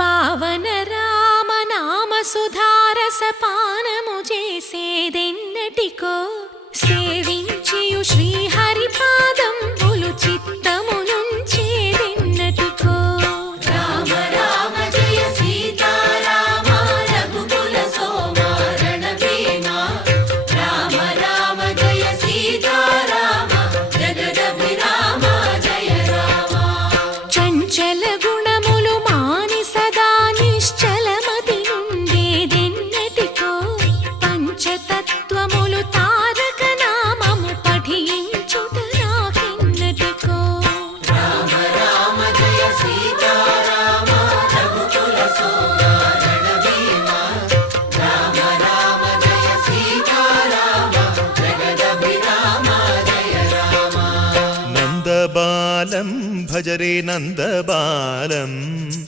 పావన రామనామ సుధారసపానము చేసేదెన్నటికో సేవించియు శ్రీహరి పాదంబులు చిత్తమునుంచేదెన్నటికో రామ రామ జయ సీతారామ రఘుకుల సోమ రణభీమ రామ రామ జయ సీతారామ జగదభిరామ జయ రామ చంచల గుణములు మాని సదా నిశ్చలమతి నుండేదెన్నటికో పంచతత్వములు తారక నామము పఠించుట నాకెన్నటికో రామ రామ జయ సీతారామ రఘుకుల సోమ రణభీమ రామ రామ జయ సీతారామ జగదభిరామ జయ రామ నందబాలం భజరే నందబాలం